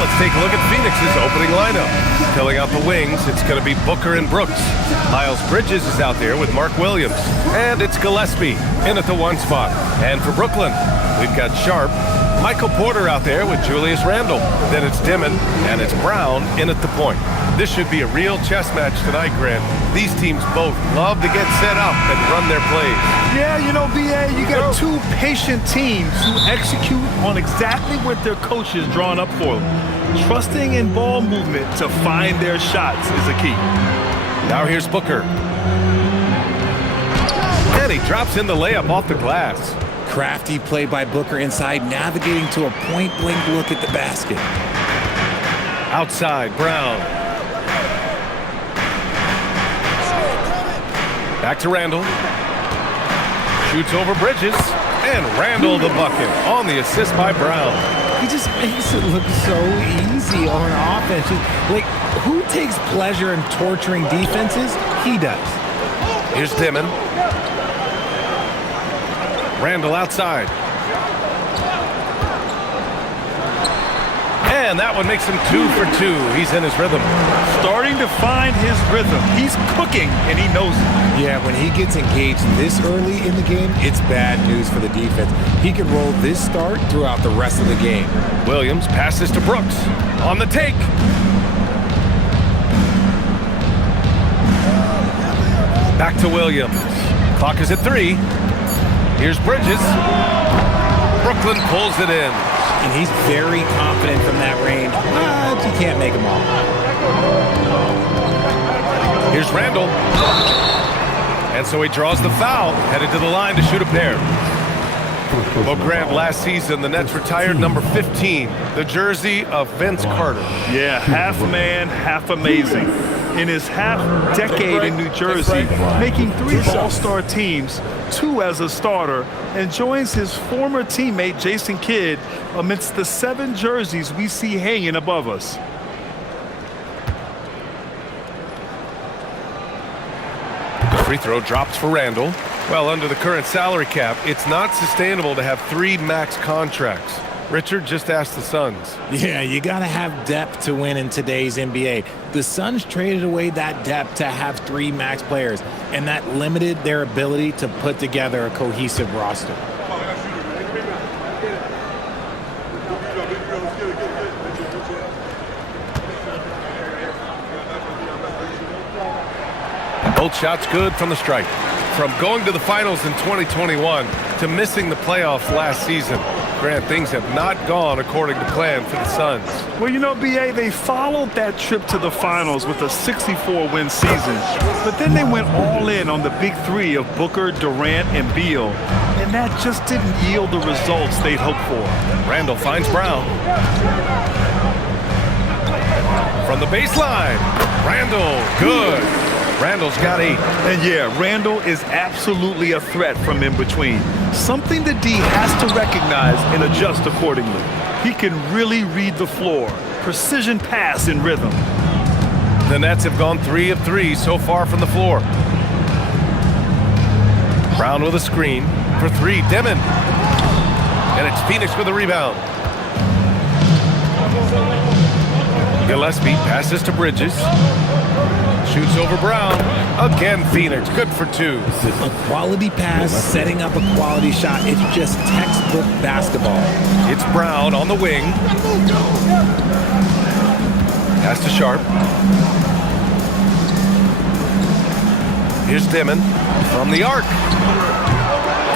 Now let's take a look at Phoenix's opening lineup. Filling out the wings, it's going to be Booker and Brooks. Miles Bridges is out there with Mark Williams. And it's Gillespie in at the 1 spot. And for Brooklyn, we've got Sharp, Michael Porter out there with Julius Randle. Then it's Dimon, and it's Brown in at the point. This should be a real chess match tonight, Grant. These teams both love to get set up and run their plays. Yeah, you know, BA, you got two patient teams who execute on exactly what their coach has drawn up for them. Trusting in ball movement to find their shots is a key. Now here's Booker. And he drops in the layup off the glass. Crafty play by Booker inside, navigating to a point-blank look at the basket. Outside, Brown. Back to Randle. Shoots over Bridges. And Randle the bucket on the assist by Brown. He just makes it look so easy on offense. Like, who takes pleasure in torturing defenses? He does. Here's Dimon. Randle outside. And that one makes him 2 for 2. He's in his rhythm. Starting to find his rhythm. He's cooking, and he knows it. Yeah, when he gets engaged this early in the game, it's bad news for the defense. He can roll this start throughout the rest of the game. Williams passes to Brooks. On the take. Back to Williams. Clock is at 3. Here's Bridges. Brooklyn pulls it in. And he's very confident from that range, but you can't make them all. Here's Randle. And so he draws the foul, headed to the line to shoot a pair. Well, Grant, last season, the Nets retired number 15, the jersey of Vince Carter. Yeah, half man, half amazing. In his half-decade in New Jersey, making 3 All-Star teams, 2 as a starter, and joins his former teammate Jason Kidd amidst the 7 jerseys we see hanging above us. The free throw drops for Randle. Well, under the current salary cap, it's not sustainable to have 3 max contracts. Richard, just asked the Suns. Yeah, you got to have depth to win in today's NBA. The Suns traded away that depth to have 3 max players, and that limited their ability to put together a cohesive roster. Both shots good from the stripe. From going to the finals in 2021 to missing the playoffs last season, Grant, things have not gone according to plan for the Suns. Well, you know, BA, they followed that trip to the finals with a 64-win season, but then they went all in on the big 3 of Booker, Durant, and Beal, and that just didn't yield the results they'd hoped for. Randle finds Brown. From the baseline, Randle, good. Randle's got 8. And yeah, Randle is absolutely a threat from in between. Something the D has to recognize and adjust accordingly. He can really read the floor. Precision pass in rhythm. The Nets have gone 3 of 3 so far from the floor. Brown with a screen for 3, Dimon. And it's Phoenix with a rebound. Gillespie passes to Bridges. Shoots over Brown. Again, Phoenix. Good for 2. A quality pass, setting up a quality shot. It's just textbook basketball. It's Brown on the wing. Pass to Sharp. Here's Dimon from the arc.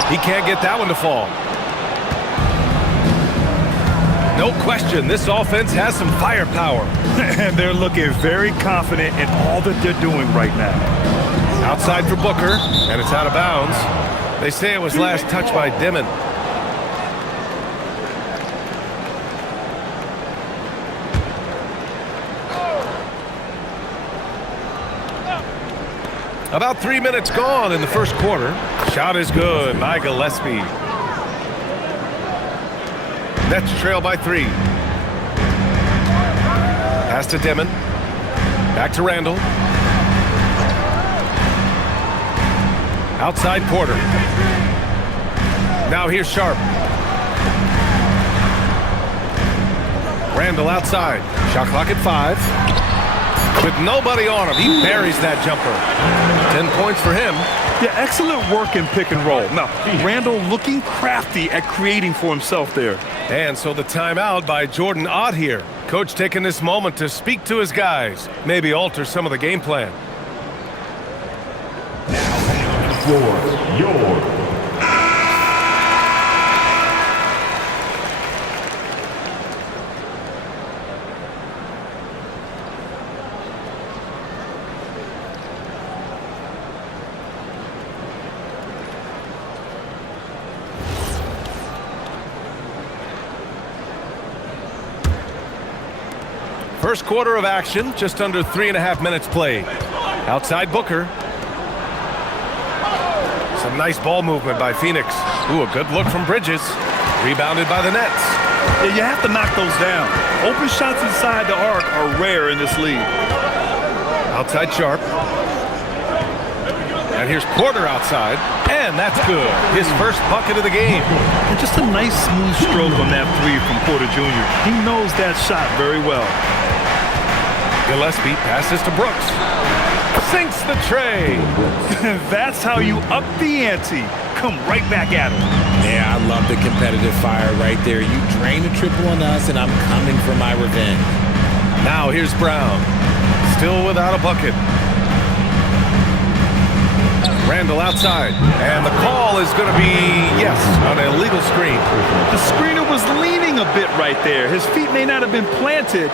He can't get that one to fall. No question, this offense has some firepower. And they're looking very confident in all that they're doing right now. Outside for Booker, and it's out of bounds. They say it was last touched by Dimon. About 3 minutes gone in the first quarter. Shot is good by Gillespie. Nets trail by 3. Pass to Dimon. Back to Randle. Outside Porter. Now here's Sharp. Randall outside. Shot clock at 5. With nobody on him, he buries that jumper. 10 points for him. Yeah, excellent work in pick and roll. Now, Randall looking crafty at creating for himself there. And so the timeout by Jordan Ott here. Coach taking this moment to speak to his guys. Maybe alter some of the game plan. Your First quarter of action, just under 3.5 minutes played. Outside Booker. Some nice ball movement by Phoenix. Ooh, a good look from Bridges. Rebounded by the Nets. Yeah, you have to knock those down. Open shots inside the arc are rare in this league. Outside Sharp. And here's Porter outside. And that's good. His first bucket of the game. And just a nice smooth stroke on that three from Porter Jr. He knows that shot very well. Gillespie passes to Brooks. Sinks the tray. That's how you up the ante. Come right back at him. Yeah, I love the competitive fire right there. You drain the triple on us, and I'm coming for my revenge. Now here's Brown. Still without a bucket. Randall outside. And the call is going to be, yes, an illegal screen. The screener was leaning a bit right there. His feet may not have been planted.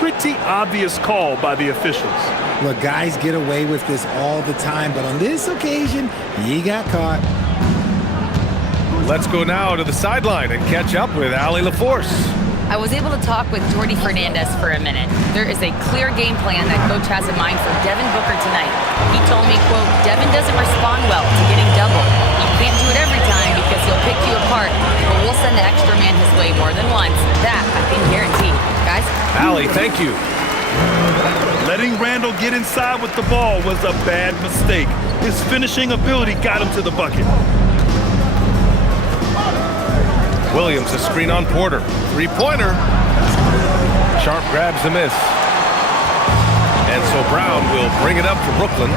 Pretty obvious call by the officials. Look, guys get away with this all the time, but on this occasion, he got caught. Let's go now to the sideline and catch up with Allie LaForce. I was able to talk with Jordy Fernandez for a minute. There is a clear game plan that Coach has in mind for Devin Booker tonight. He told me, quote, Devin doesn't respond well to getting doubled. He can't do it every time because he'll pick you apart, but we'll send the extra man his way more than once. That I can guarantee. Guys? Allie, thank you. Letting Randall get inside with the ball was a bad mistake. His finishing ability got him to the bucket. Williams, a screen on Porter. Three-pointer. Sharp grabs the miss. And so Brown will bring it up for Brooklyn.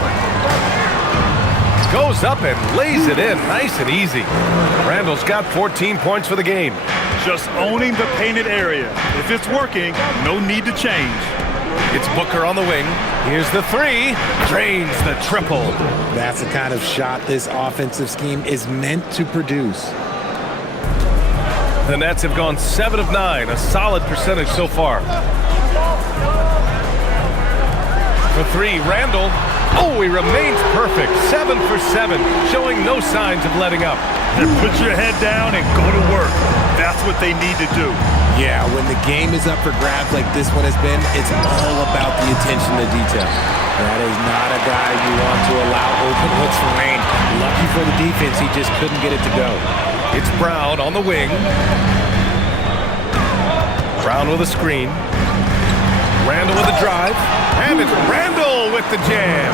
Goes up and lays it in nice and easy. Randall's got 14 points for the game. Just owning the painted area. If it's working, no need to change. It's Booker on the wing. Here's the three. Drains the triple. That's the kind of shot this offensive scheme is meant to produce. The Nets have gone 7 of 9, a solid percentage so far. For three, Randall. Oh, he remains perfect. 7 for 7, showing no signs of letting up. Then put your head down and go to work. That's what they need to do. Yeah, when the game is up for grabs like this one has been, it's all about the attention to detail. That is not a guy you want to allow open looks for range. Lucky for the defense, he just couldn't get it to go. It's Brown on the wing. Brown with a screen. Randall with a drive. And it's Randall with the jam.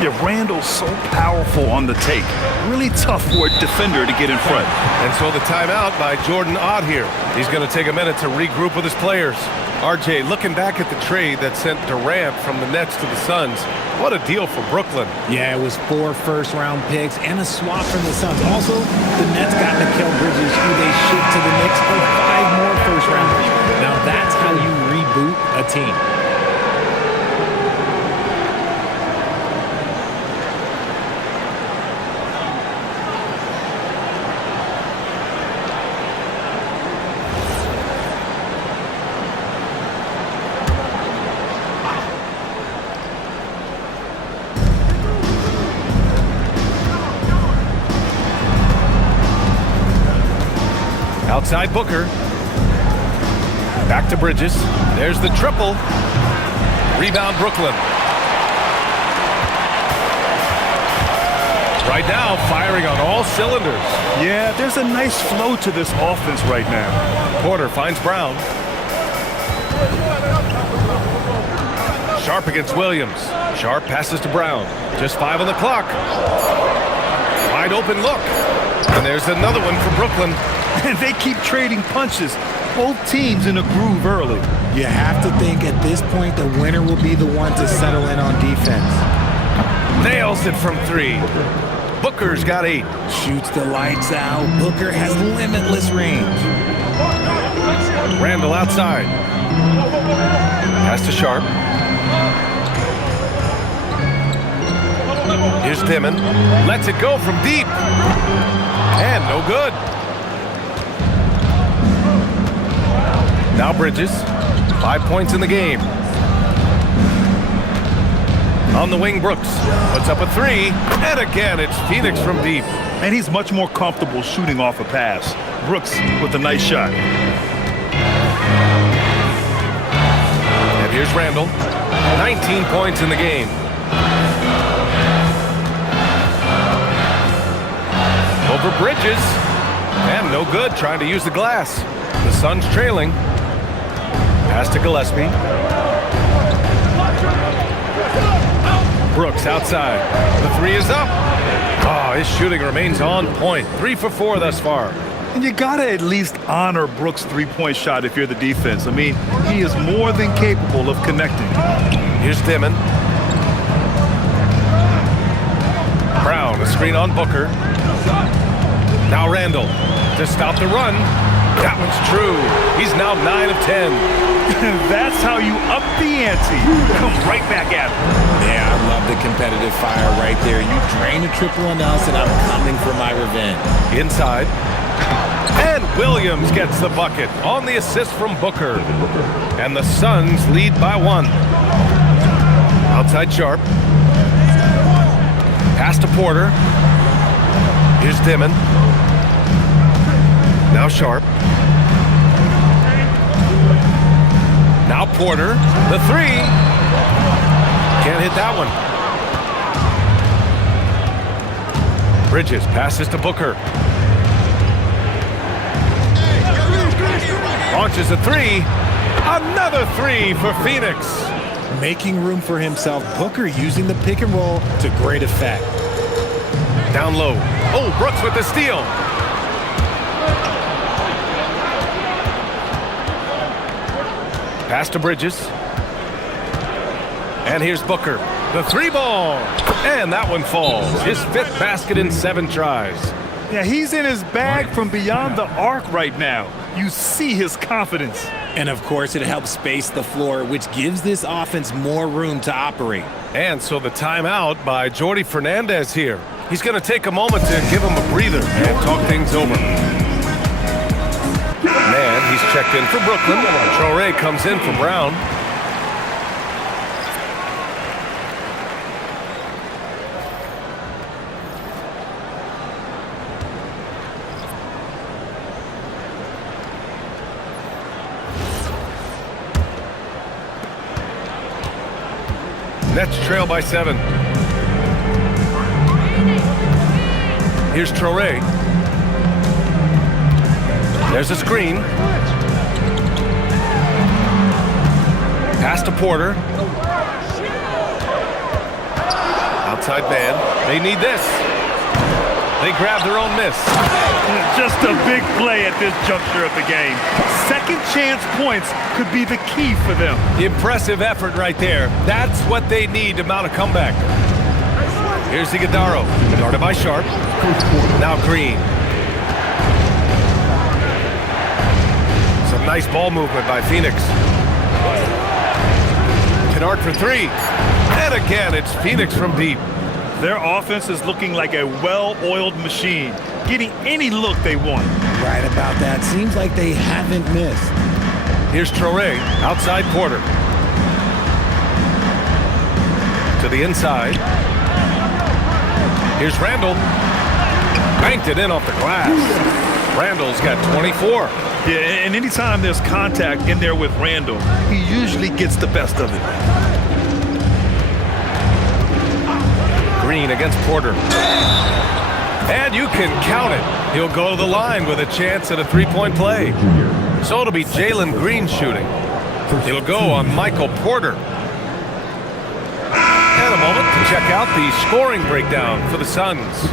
Yeah, Randall's so powerful on the take. Really tough for a defender to get in front. And so the timeout by Jordan Ott here. He's going to take a minute to regroup with his players. RJ, looking back at the trade that sent Durant from the Nets to the Suns, what a deal for Brooklyn. Yeah, it was 4 first-round picks and a swap from the Suns. Also, the Nets got Mikal Bridges, who they shipped to the Knicks for 5 more first-rounders. Now that's how you reboot a team. Outside Booker. Back to Bridges. There's the triple. Rebound Brooklyn. Right now, firing on all cylinders. Yeah, there's a nice flow to this offense right now. Porter finds Brown. Sharp against Williams. Sharp passes to Brown. Just 5 on the clock. Wide open look. And there's another one for Brooklyn. And they keep trading punches. Both teams in a groove early. You have to think at this point the winner will be the one to settle in on defense. Nails it from 3. Booker's got 8. Shoots the lights out. Booker has limitless range. Randall outside. Pass to Sharp. Here's Dimon. Lets it go from deep. And no good. Now Bridges. 5 points in the game. On the wing, Brooks puts up a 3. And again, it's Phoenix from deep. And he's much more comfortable shooting off a pass. Brooks with a nice shot. And here's Randall. 19 points in the game. Over Bridges. And no good, trying to use the glass. The Suns trailing. Pass to Gillespie. Brooks outside. The 3 is up. Oh, his shooting remains on point. 3 for 4 thus far. And you got to at least honor Brooks' three-point shot if you're the defense. I mean, he is more than capable of connecting. Here's Dimon. Brown, a screen on Booker. Now Randall to stop the run. That one's true. He's now 9 of 10. That's how you up the ante. Come right back at him. Yeah, I love the competitive fire right there. You drain a triple on us, and I'm coming for my revenge. Inside. And Williams gets the bucket on the assist from Booker. And the Suns lead by 1. Outside Sharp. Pass to Porter. Here's Dimon. Now Sharp. Now Porter. The 3. Can't hit that one. Bridges passes to Booker. Launches a 3. Another 3 for Phoenix. Making room for himself, Booker using the pick and roll to great effect. Down low. Oh, Brooks with the steal. Pass to Bridges. And here's Booker. The 3 ball. And that one falls. His 5th basket in 7 tries. Yeah, he's in his bag from beyond the arc right now. You see his confidence. And of course, it helps space the floor, which gives this offense more room to operate. And so the timeout by Jordy Fernandez here. He's going to take a moment to give him a breather and talk things over. Man, he's checked in for Brooklyn. Traore comes in for Brown. Nets trail by 7. Here's Traore. There's a screen. Pass to Porter. Outside man. They need this. They grab their own miss. Just a big play at this juncture of the game. Second chance points could be the key for them. Impressive effort right there. That's what they need to mount a comeback. Here's Iguodala, guarded by Sharp. Now Green. Some nice ball movement by Phoenix. Kennard for 3. And again, it's Phoenix from deep. Their offense is looking like a well-oiled machine, getting any look they want. Right about that. Seems like they haven't missed. Here's Traore, outside Porter. To the inside. Here's Randall. Banked it in off the glass. Randall's got 24. Yeah, and anytime there's contact in there with Randall, he usually gets the best of it. Green against Porter. And you can count it. He'll go to the line with a chance at a 3-point play. So it'll be Jalen Green shooting. He'll go on Michael Porter. And a moment to check out the scoring breakdown for the Suns.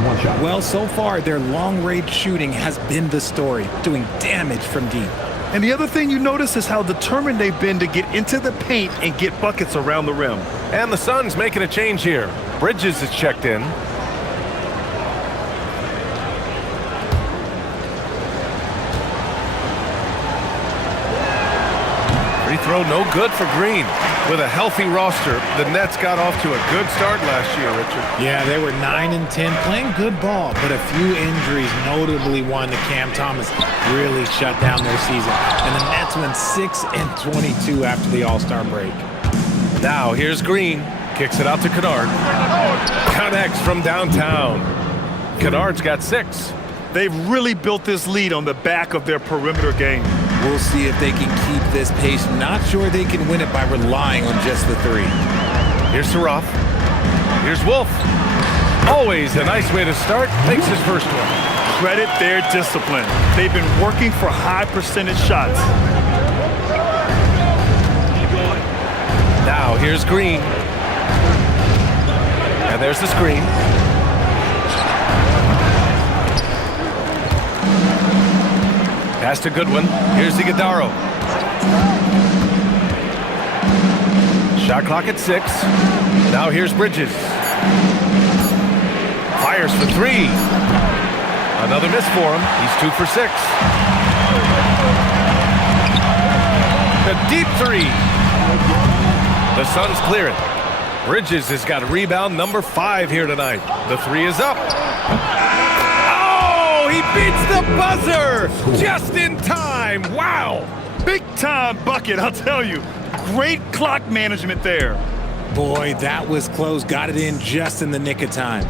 Well, so far, their long-range shooting has been the story, doing damage from deep. And the other thing you notice is how determined they've been to get into the paint and get buckets around the rim. And the Suns making a change here. Bridges is checked in. Free throw no good for Green. With a healthy roster, the Nets got off to a good start last year, Richard. Yeah, they were 9-10, playing good ball, but a few injuries, notably one to Cam Thomas, really shut down their season. And the Nets went 6-22 after the All-Star break. Now here's Green. Kicks it out to Kennard. Connects from downtown. Kennard's got 6. They've really built this lead on the back of their perimeter game. We'll see if they can keep this pace. Not sure they can win it by relying on just the 3. Here's Saraf. Here's Wolf. Always a nice way to start. Makes his first one. Credit their discipline. They've been working for high percentage shots. Now here's Green. And there's the screen. Pass to Goodwin. Here's Iguodala. Shot clock at 6. Now here's Bridges. Fires for 3. Another miss for him. He's 2 for 6. The deep 3. The Suns clear it. Bridges has got rebound number 5 here tonight. The 3 is up. He beats the buzzer just in time. Wow. Big time bucket, I'll tell you. Great clock management there. Boy, that was close. Got it in just in the nick of time.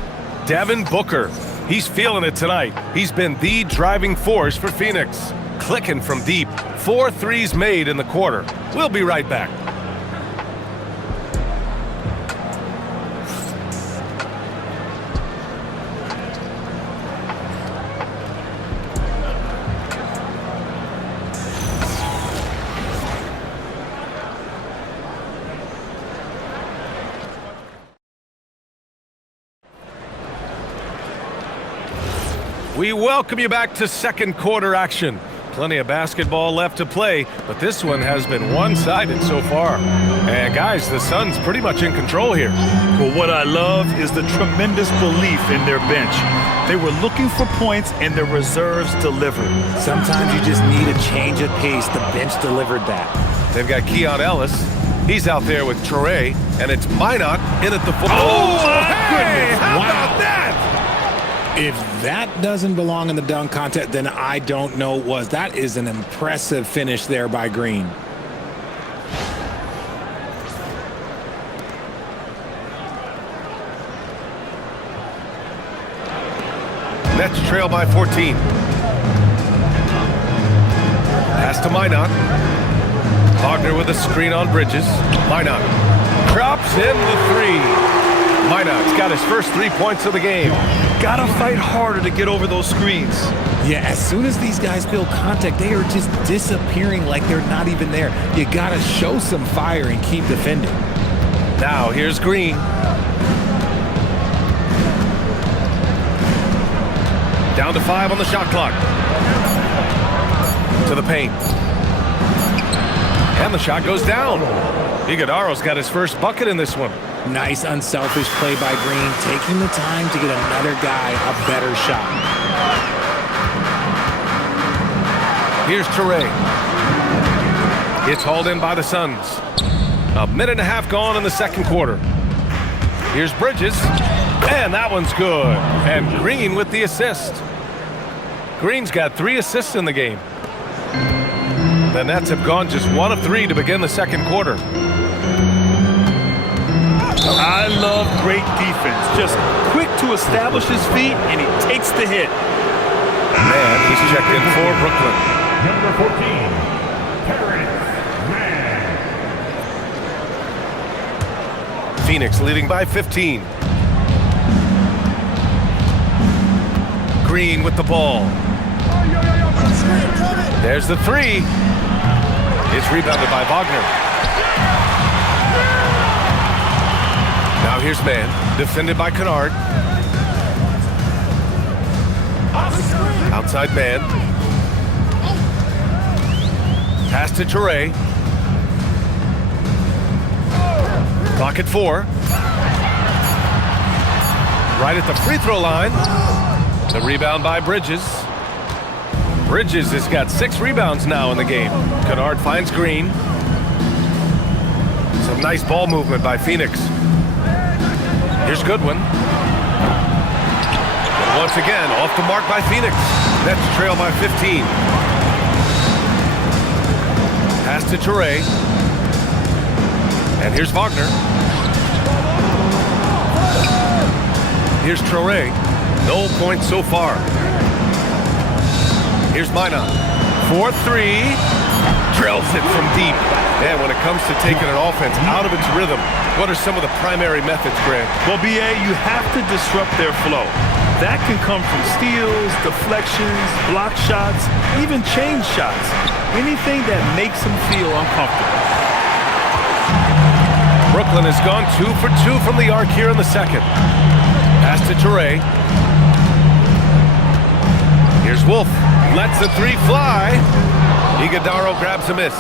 Devin Booker. He's feeling it tonight. He's been the driving force for Phoenix. Clicking from deep. 4 threes made in the quarter. We'll be right back. We welcome you back to second quarter action. Plenty of basketball left to play, but this one has been one-sided so far. And guys, the Suns pretty much in control here. Well, what I love is the tremendous belief in their bench. They were looking for points and their reserves delivered. Sometimes you just need a change of pace. The bench delivered that. They've got Keon Ellis. He's out there with Traore, and it's Minot in at the foot. Oh, my goodness. How Wow. about that? If that doesn't belong in the dunk contest, then I don't know what was. That is an impressive finish there by Green. Nets trail by 14. Pass to Minot. Wagner with a screen on Bridges. Minot drops in the 3. Minot's got his first 3 points of the game. Gotta fight harder to get over those screens. Yeah, as soon as these guys feel contact, they are just disappearing like they're not even there. You gotta show some fire and keep defending. Now here's Green. Down to 5 on the shot clock. To the paint. And the shot goes down. Iguodala's got his first bucket in this one. Nice unselfish play by Green, taking the time to get another guy a better shot. Here's Traore. It's hauled in by the Suns. A minute and a half gone in the second quarter. Here's Bridges. And that one's good. And Green with the assist. Green's got 3 assists in the game. The Nets have gone just 1 of 3 to begin the second quarter. I love great defense. Just quick to establish his feet, and he takes the hit. Man, he's checked in for Brooklyn. Number 14, Man. Phoenix leading by 15. Green with the ball. There's the 3. It's rebounded by Wagner. Now here's Man, defended by Kennard. Outside Man. Pass to Toure. Clock at 4. Right at the free throw line. The rebound by Bridges. Bridges has got 6 rebounds now in the game. Kennard finds Green. Some nice ball movement by Phoenix. Here's Goodwin. And once again, off the mark by Phoenix. Nets trail by 15. Pass to Toure. And here's Wagner. Here's Toure. No points so far. Here's Mina. 4-3. Drills it from deep. Man, when it comes to taking an offense out of its rhythm, what are some of the primary methods, Grant? Well, BA, you have to disrupt their flow. That can come from steals, deflections, block shots, even change shots. Anything that makes them feel uncomfortable. Brooklyn has gone 2 for 2 from the arc here in the second. Pass to Toure. Here's Wolf. Lets the 3 fly. Iguodaro grabs a miss.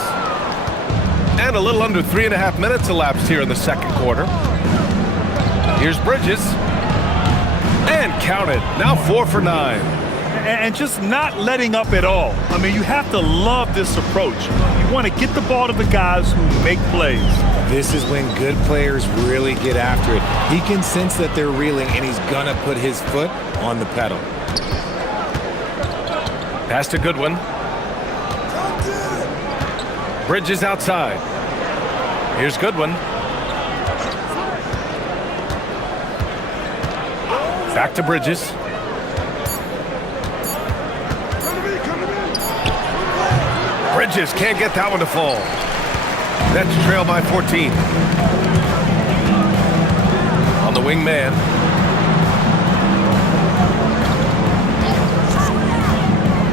And a little under 3.5 minutes elapsed here in the second quarter. Here's Bridges. And counted. Now 4 for 9. And just not letting up at all. I mean, you have to love this approach. You want to get the ball to the guys who make plays. This is when good players really get after it. He can sense that they're reeling, and he's going to put his foot on the pedal. Pass to Goodwin. Bridges outside. Here's Goodwin. Back to Bridges. Bridges can't get that one to fall. Nets trail by 14. On the wing man.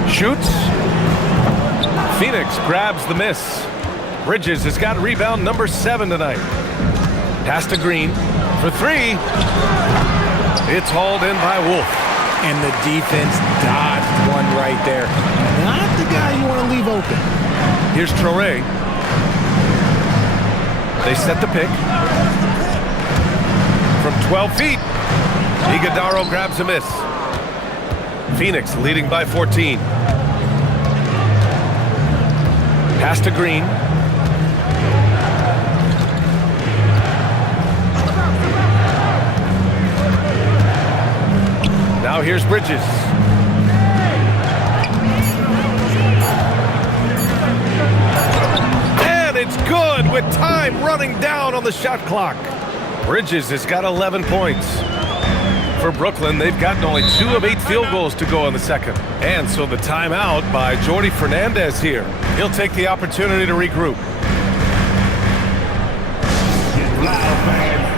Shoots. Phoenix grabs the miss. Bridges has got rebound number 7 tonight. Pass to Green for 3. It's hauled in by Wolf. And the defense dodged one right there. Not the guy you want to leave open. Here's Toure. They set the pick. From 12 feet, Iguodaro grabs a miss. Phoenix leading by 14. Pass to Green. Now here's Bridges. And it's good with time running down on the shot clock. Bridges has got 11 points. For Brooklyn, they've gotten only 2 of 8 field goals to go in the second. And so the timeout by Jordi Fernandez here. He'll take the opportunity to regroup. Loud fans.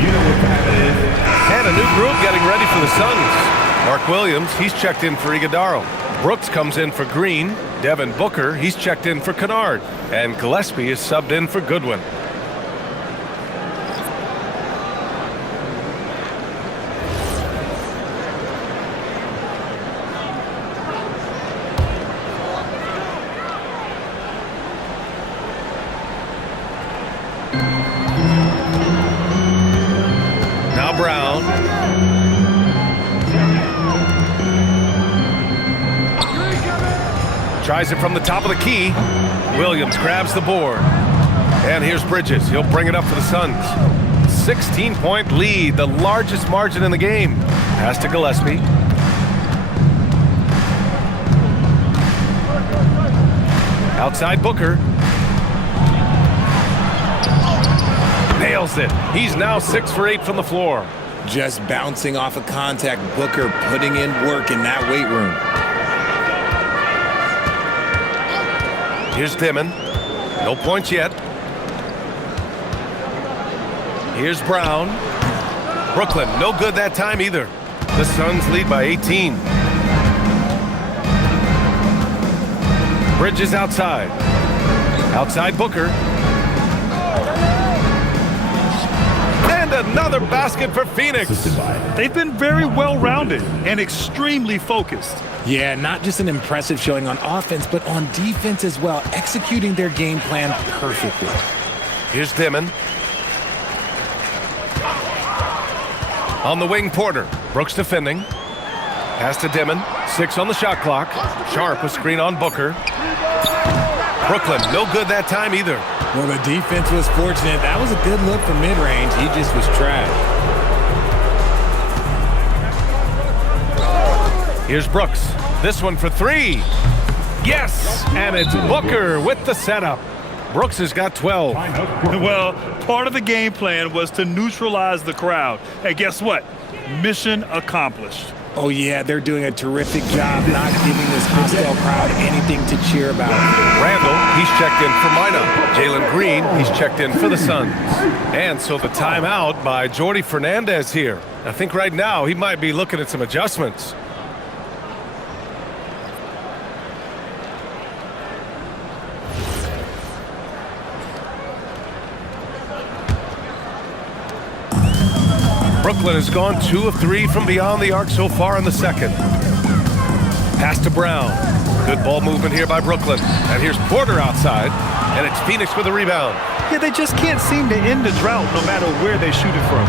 You know what time it is. And a new group getting ready for the Suns. Mark Williams, he's checked in for Iguodaro. Brooks comes in for Green. Devin Booker, he's checked in for Kennard. And Gillespie is subbed in for Goodwin. Now Brown. Tries it from the top of the key. Williams grabs the board. And here's Bridges. He'll bring it up for the Suns. 16-point lead, the largest margin in the game. Pass to Gillespie. Outside Booker. Nails it. He's now 6 for 8 from the floor. Just bouncing off of contact. Booker putting in work in that weight room. Here's Dimon. No points yet. Here's Brown. Brooklyn, no good that time either. The Suns lead by 18. Bridges outside. Outside Booker. And another basket for Phoenix. They've been very well-rounded and extremely focused. Yeah, not just an impressive showing on offense, but on defense as well, executing their game plan perfectly. Here's Dimon. On the wing, Porter. Brooks defending. Pass to Dimon. 6 on the shot clock. Sharp, a screen on Booker. Brooklyn, no good that time either. Well, the defense was fortunate. That was a good look from mid-range. He just was trash. Here's Brooks. This one for 3. Yes! And it's Booker with the setup. Brooks has got 12. Well, part of the game plan was to neutralize the crowd. And guess what? Mission accomplished. Oh, yeah, they're doing a terrific job not giving this hostile crowd anything to cheer about. Randall, he's checked in for Minot. Jalen Green, he's checked in for the Suns. And so the timeout by Jordy Fernandez here. I think right now he might be looking at some adjustments. Brooklyn has gone 2 of 3 from beyond the arc so far in the second. Pass to Brown. Good ball movement here by Brooklyn. And here's Porter outside. And it's Phoenix with a rebound. Yeah, they just can't seem to end the drought no matter where they shoot it from.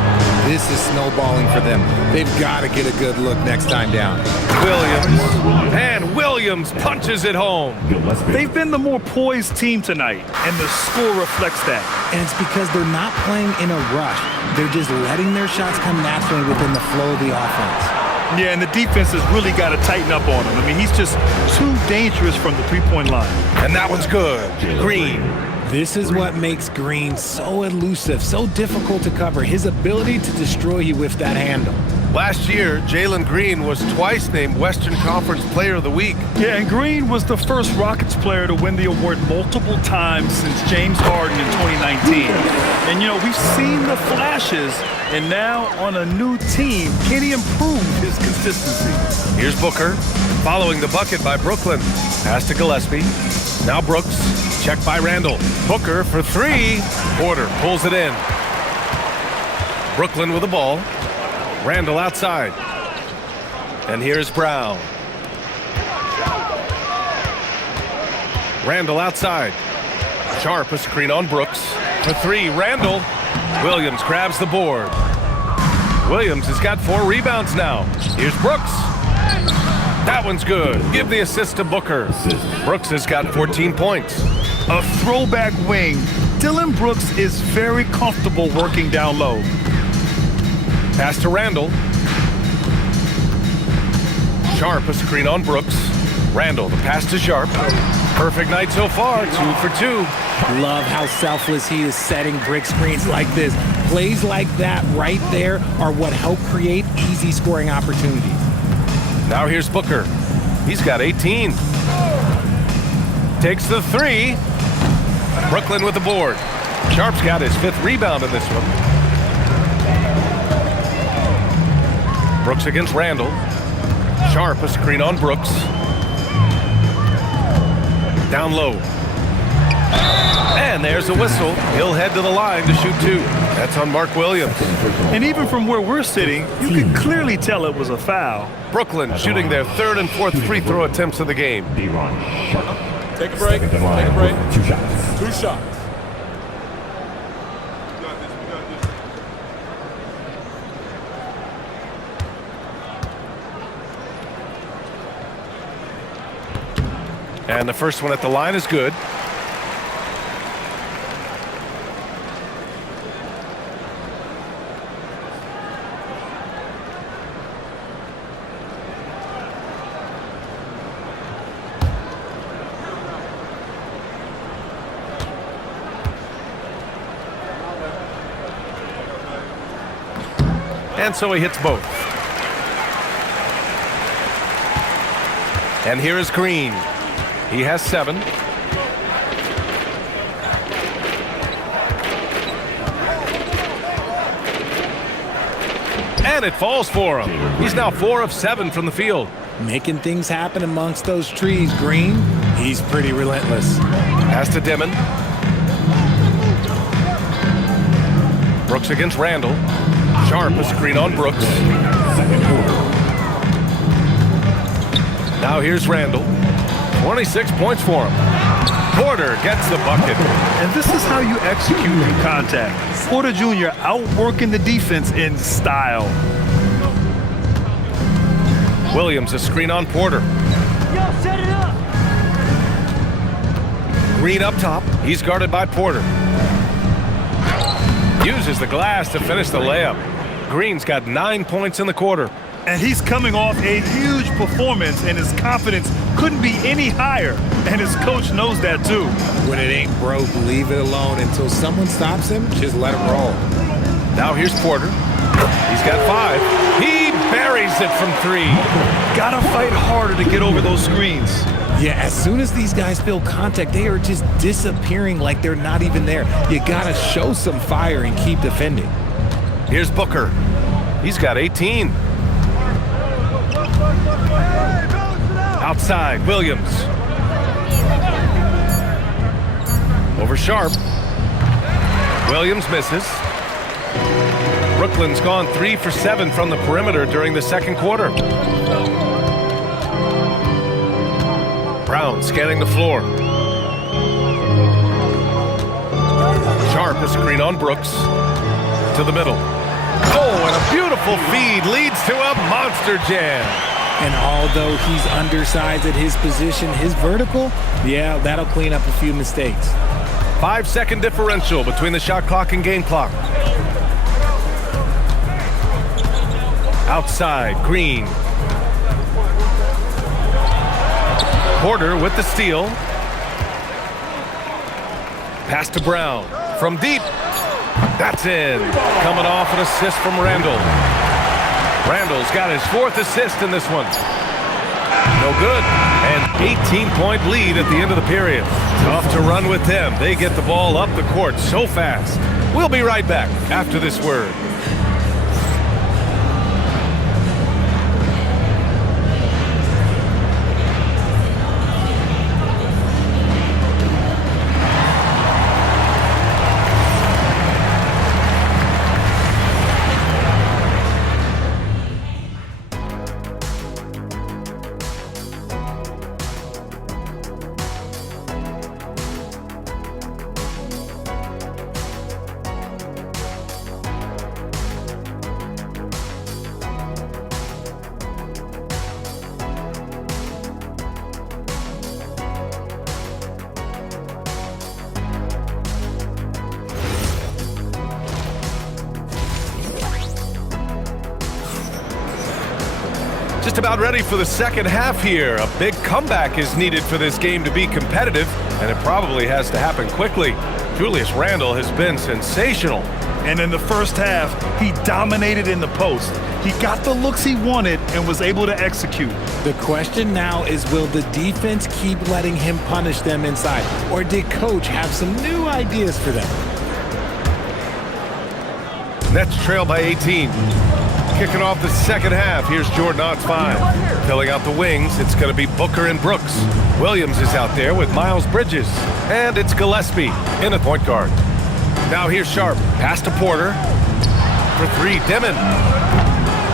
This is snowballing for them. They've got to get a good look next time down. Williams. And Williams punches it home. They've been the more poised team tonight, and the score reflects that. And it's because they're not playing in a rush. They're just letting their shots come naturally within the flow of the offense. Yeah, and the defense has really got to tighten up on him. I mean, he's just too dangerous from the three-point line. And that one's good. Green. This is what makes Green so elusive, so difficult to cover. His ability to destroy you with that handle. Last year, Jalen Green was twice named Western Conference Player of the Week. Yeah, and Green was the first Rockets player to win the award multiple times since James Harden in 2019. And, you know, we've seen the flashes, and now on a new team, can he improve his consistency? Here's Booker, following the bucket by Brooklyn. Pass to Gillespie. Now Brooks, checked by Randall. Booker for 3. Porter pulls it in. Brooklyn with the ball. Randall outside. And here's Brown. Randall outside. Sharp, a screen on Brooks. For 3, Randall. Williams grabs the board. Williams has got 4 rebounds now. Here's Brooks. That one's good. Give the assist to Booker. Brooks has got 14 points. A throwback wing. Dylan Brooks is very comfortable working down low. Pass to Randall. Sharp, a screen on Brooks. Randall, the pass to Sharp. Perfect night so far, 2 for 2. Love how selfless he is setting brick screens like this. Plays like that right there are what help create easy scoring opportunities. Now here's Booker. He's got 18. Takes the 3. Brooklyn with the board. Sharp's got his 5th rebound in this one. Brooks against Randall. Sharp, a screen on Brooks. Down low. And there's a whistle. He'll head to the line to shoot 2. That's on Mark Williams. And even from where we're sitting, you can clearly tell it was a foul. Brooklyn shooting their 3rd and 4th free throw attempts of the game. Take a break. Take a break. 2 shots. 2 shots. And the first one at the line is good. And so he hits both. And here is Green. He has 7. And it falls for him. He's now 4 of 7 from the field. Making things happen amongst those trees. Green, he's pretty relentless. Pass to Dimon. Brooks against Randall. Sharp, a screen on Brooks. Now here's Randall. 26 points for him. Porter gets the bucket. And this is how you execute in contact. Porter Jr. outworking the defense in style. Williams, a screen on Porter. Set it up. Green up top. He's guarded by Porter. Uses the glass to finish the layup. Green's got 9 points in the quarter. And he's coming off a huge performance, and his confidence couldn't be any higher. And his coach knows that too. When it ain't broke, leave it alone. Until someone stops him, just let him roll. Now here's Porter. He's got 5. He buries it from 3. Gotta fight harder to get over those screens. Yeah, as soon as these guys feel contact, they are just disappearing like they're not even there. You gotta show some fire and keep defending. Here's Booker. He's got 18. Outside, Williams. Over Sharp. Williams misses. Brooklyn's gone 3 for 7 from the perimeter during the second quarter. Brown scanning the floor. Sharp, a screen on Brooks. To the middle. Oh, and a beautiful feed leads to a monster jam. And although he's undersized at his position, his vertical, yeah, that'll clean up a few mistakes. 5-second differential between the shot clock and game clock. Outside, Green. Porter with the steal. Pass to Brown. From deep. That's in. Coming off an assist from Randall. Randall's got his 4th assist in this one. No good. An 18-point lead at the end of the period. Tough to run with them. They get the ball up the court so fast. We'll be right back after this word. Just about ready for the second half here. A big comeback is needed for this game to be competitive, and it probably has to happen quickly. Julius Randle has been sensational. And in the first half, he dominated in the post. He got the looks he wanted and was able to execute. The question now is, will the defense keep letting him punish them inside? Or did coach have some new ideas for them? Nets trail by 18. Kicking off the second half, here's Jordan on 5. Filling out the wings, it's going to be Booker and Brooks. Williams is out there with Miles Bridges. And it's Gillespie in a point guard. Now here's Sharp. Pass to Porter. For 3, Dimon.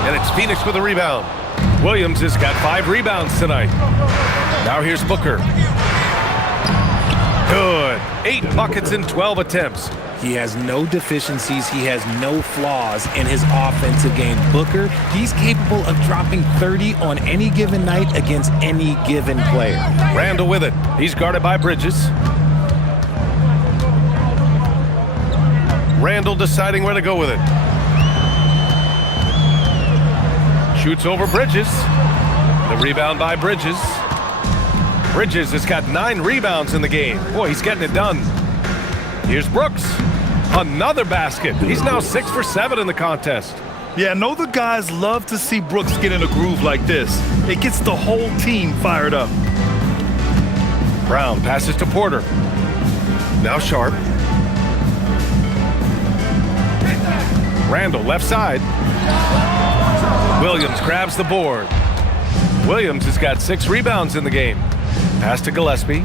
And it's Phoenix with a rebound. Williams has got 5 rebounds tonight. Now here's Booker. Good. 8 buckets in 12 attempts. He has no deficiencies. He has no flaws in his offensive game. Booker, he's capable of dropping 30 on any given night against any given player. Randall with it. He's guarded by Bridges. Randall deciding where to go with it. Shoots over Bridges. The rebound by Bridges. Bridges has got 9 rebounds in the game. Boy, he's getting it done. Here's Brooks. Another basket. He's now 6 for 7 in the contest. Yeah, I know the guys love to see Brooks get in a groove like this. It gets the whole team fired up. Brown passes to Porter. Now Sharp. Randall left side. Williams grabs the board. Williams has got 6 rebounds in the game. Pass to Gillespie.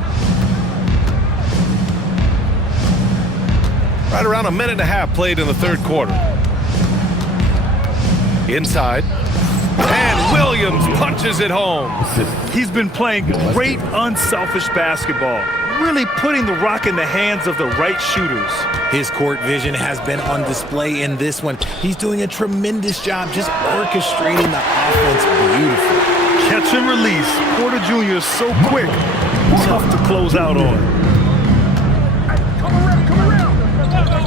Right around a minute and a half played in the third quarter. Inside. And Williams punches it home. He's been playing great, unselfish basketball, really putting the rock in the hands of the right shooters. His court vision has been on display in this one. He's doing a tremendous job just orchestrating the offense beautifully. Catch and release. Porter Jr. is so quick, tough to close out on.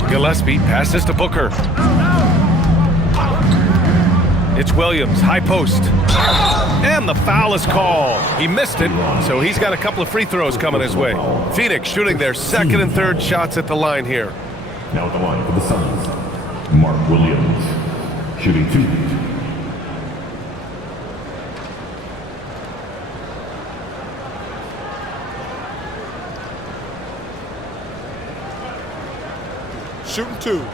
Gillespie passes to Booker. It's Williams, high post. And the foul is called. He missed it, so he's got a couple of free throws coming his way. Phoenix shooting their second and third shots at the line here. Now at the line for the Suns, Mark Williams, shooting 2. Shooting 2.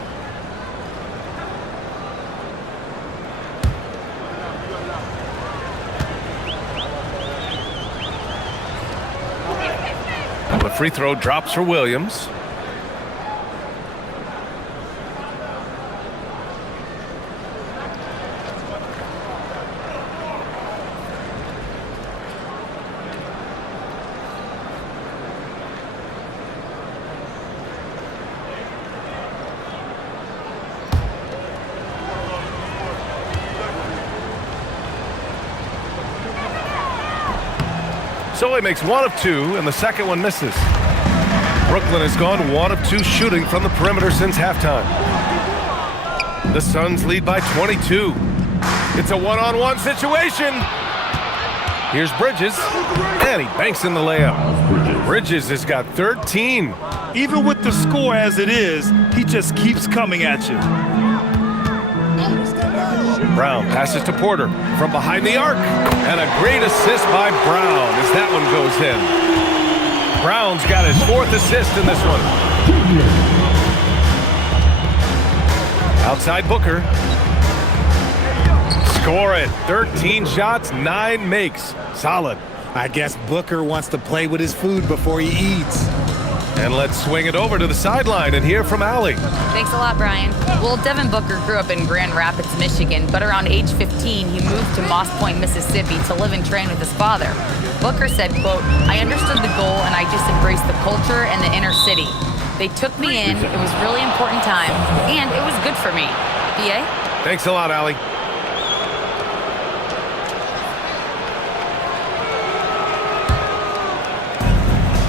The free throw drops for Williams. So he makes 1 of 2, and the second one misses. Brooklyn has gone 1 of 2 shooting from the perimeter since halftime. The Suns lead by 22. It's a one-on-one situation. Here's Bridges, and he banks in the layup. Bridges has got 13. Even with the score as it is, he just keeps coming at you. Brown passes to Porter from behind the arc. And a great assist by Brown as that one goes in. Brown's got his 4th assist in this one. Outside Booker. Score it. 13 shots, 9 makes. Solid. I guess Booker wants to play with his food before he eats. And let's swing it over to the sideline and hear from Allie. Thanks a lot, Brian. Well, Devin Booker grew up in Grand Rapids, Michigan, but around age 15, he moved to Moss Point, Mississippi to live and train with his father. Booker said, quote, "I understood the goal and I just embraced the culture and the inner city. They took me in, it was really important time, and it was good for me." BA? Thanks a lot, Allie.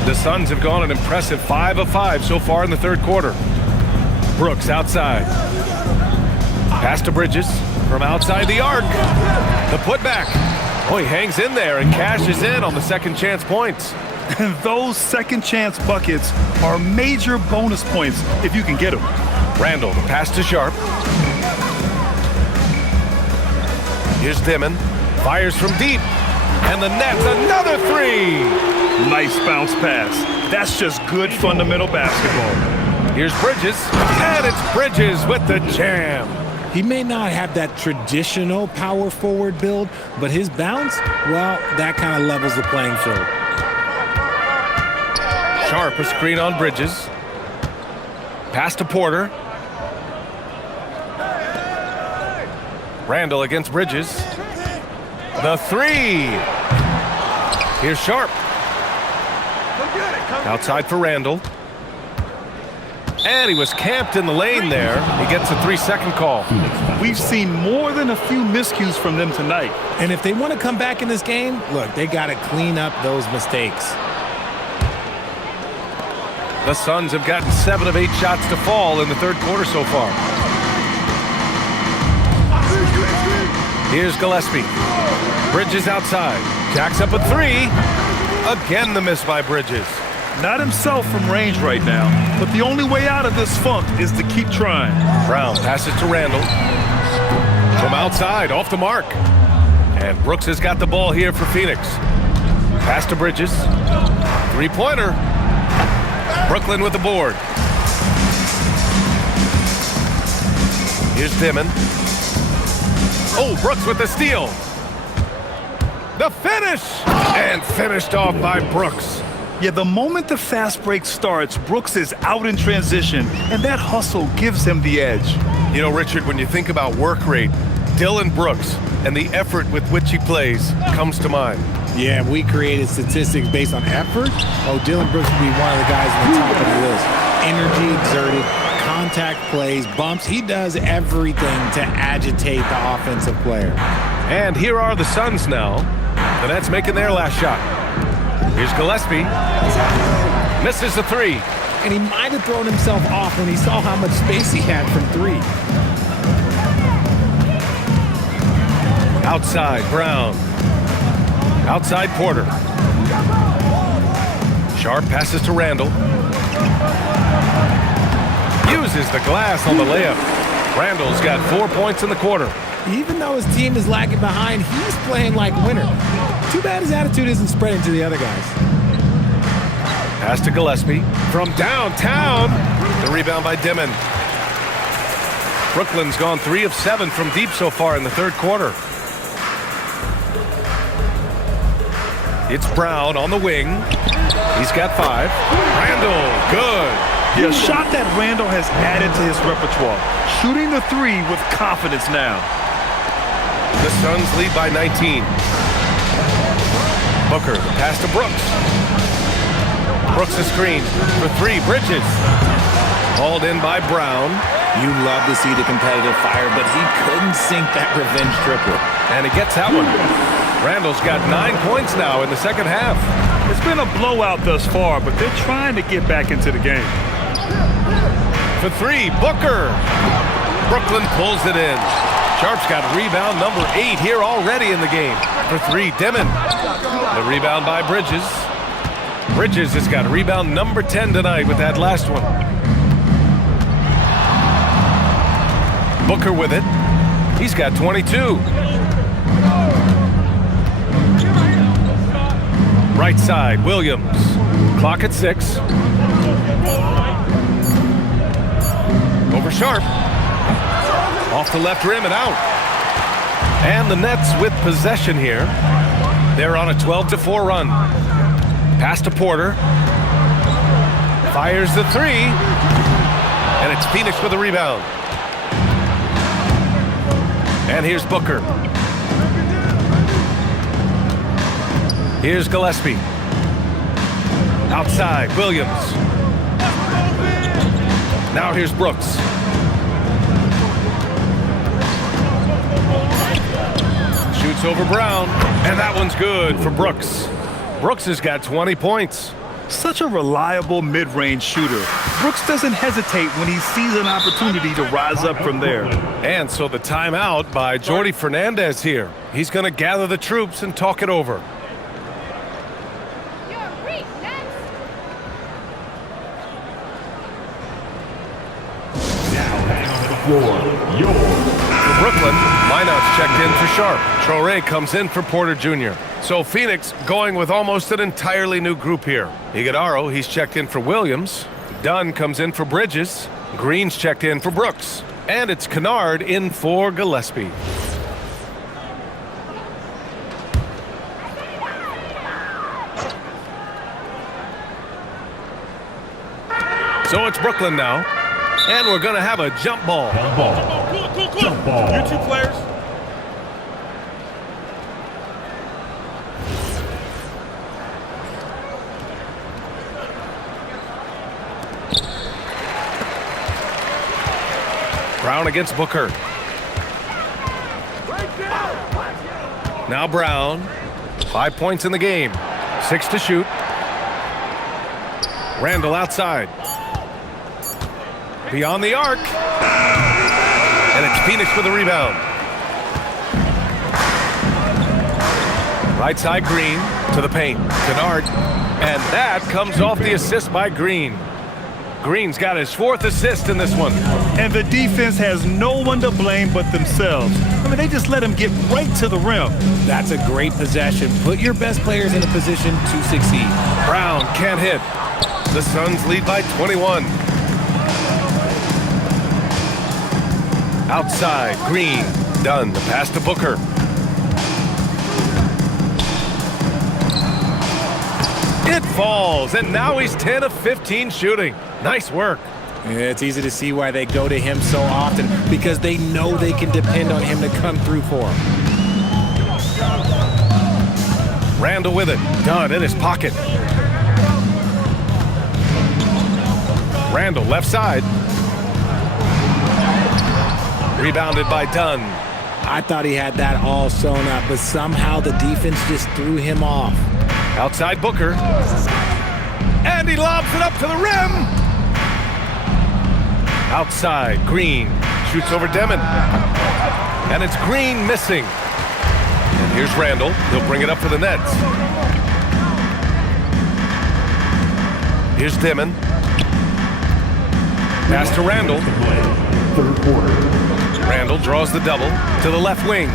The Suns have gone an impressive 5 of 5 so far in the third quarter. Brooks outside. Pass to Bridges from outside the arc. The putback. Oh, he hangs in there and cashes in on the second chance points. And those second chance buckets are major bonus points if you can get them. Randall, the pass to Sharp. Here's Dimon. Fires from deep. And the net's another 3. Nice bounce pass. That's just good fundamental basketball. Here's Bridges. And it's Bridges with the jam. He may not have that traditional power forward build, but his bounce, well, that kind of levels the playing field. Sharp a screen on Bridges. Pass to Porter. Randall against Bridges. The 3. Here's Sharp. Outside for Randall. And he was camped in the lane there. He gets a 3-second call. We've seen more than a few miscues from them tonight. And if they want to come back in this game, look, they got to clean up those mistakes. The Suns have gotten 7 of 8 shots to fall in the third quarter so far. Here's Gillespie. Bridges outside. Jacks up a 3. Again the miss by Bridges. Not himself from range right now, but the only way out of this funk is to keep trying. Brown passes to Randall. From outside, off the mark. And Brooks has got the ball here for Phoenix. Pass to Bridges. 3-pointer. Brooklyn with the board. Here's Dimon. Oh, Brooks with the steal. The finish! And finished off by Brooks. Yeah, the moment the fast break starts, Brooks is out in transition, and that hustle gives him the edge. You know, Richard, when you think about work rate, Dillon Brooks, and the effort with which he plays comes to mind. Yeah, we created statistics based on effort. Oh, Dillon Brooks would be one of the guys on the top of the list. Energy exerted, contact plays, bumps. He does everything to agitate the offensive player. And here are the Suns now. The Nets making their last shot. Here's Gillespie. Misses the three. And he might have thrown himself off when he saw how much space he had from three. Outside, Brown. Outside, Porter. Sharp passes to Randall. Uses the glass on the layup. Randall's got 4 points in the quarter. Even though his team is lagging behind, he's playing like winner. Too bad his attitude isn't spreading to the other guys. Pass to Gillespie from downtown. The rebound by Dimon. Brooklyn's gone 3 of 7 from deep so far in the third quarter. It's Brown on the wing. He's got 5. Randall, good. Yeah, a shot that Randall has added to his repertoire. Shooting the three with confidence now. The Suns lead by 19. Booker, the pass to Brooks. Brooks a screen for 3. Bridges. Hauled in by Brown. You love to see the competitive fire, but he couldn't sink that revenge triple. And he gets that one. Randall's got 9 points now in the second half. It's been a blowout thus far, but they're trying to get back into the game. For 3, Booker. Brooklyn pulls it in. Sharp's got rebound number 8 here already in the game. For 3, Dimon. The rebound by Bridges. Bridges has got rebound number 10 tonight with that last one. Booker with it. He's got 22. Right side, Williams. Clock at 6. Over Sharp. Off the left rim and out. And the Nets with possession here. They're on a 12-4 run. Pass to Porter. Fires the 3. And it's Phoenix with a rebound. And here's Booker. Here's Gillespie. Outside, Williams. Now here's Brooks. Shoots over Brown, and that one's good for Brooks. Brooks has got 20 points. Such a reliable mid-range shooter. Brooks doesn't hesitate when he sees an opportunity to rise up from there. And so the timeout by Jordi Fernandez here. He's going to gather the troops and talk it over. For Brooklyn, lineouts checked in for Sharp. Traoré comes in for Porter Jr. So Phoenix going with almost an entirely new group here. Iguodaro, he's checked in for Williams. Dunn comes in for Bridges. Green's checked in for Brooks. And it's Kennard in for Gillespie. So it's Brooklyn now. And we're going to have a jump ball. Jump ball. You 2 players. Brown against Booker. Now Brown. 5 points in the game. 6 to shoot. Randall outside. Beyond the arc. And it's Phoenix with a rebound. Right side, Green to the paint. Kennard. And that comes off the assist by Green. Green's got his 4th assist in this one. And the defense has no one to blame but themselves. I mean, they just let him get right to the rim. That's a great possession. Put your best players in a position to succeed. Brown can't hit. The Suns lead by 21. Outside, Green. Dunn, the pass to Booker. It falls, and now he's 10 of 15 shooting. Nice work. It's easy to see why they go to him so often, because they know they can depend on him to come through for them. Randall with it. Dunn in his pocket. Randall left side. Rebounded by Dunn. I thought he had that all sewn up, but somehow the defense just threw him off. Outside Booker. And he lobs it up to the rim. Outside, Green shoots over Demon. And it's Green missing. And here's Randall. He'll bring it up for the Nets. Here's Demon. Pass to Randall. Third quarter. Randall draws the double to the left wing.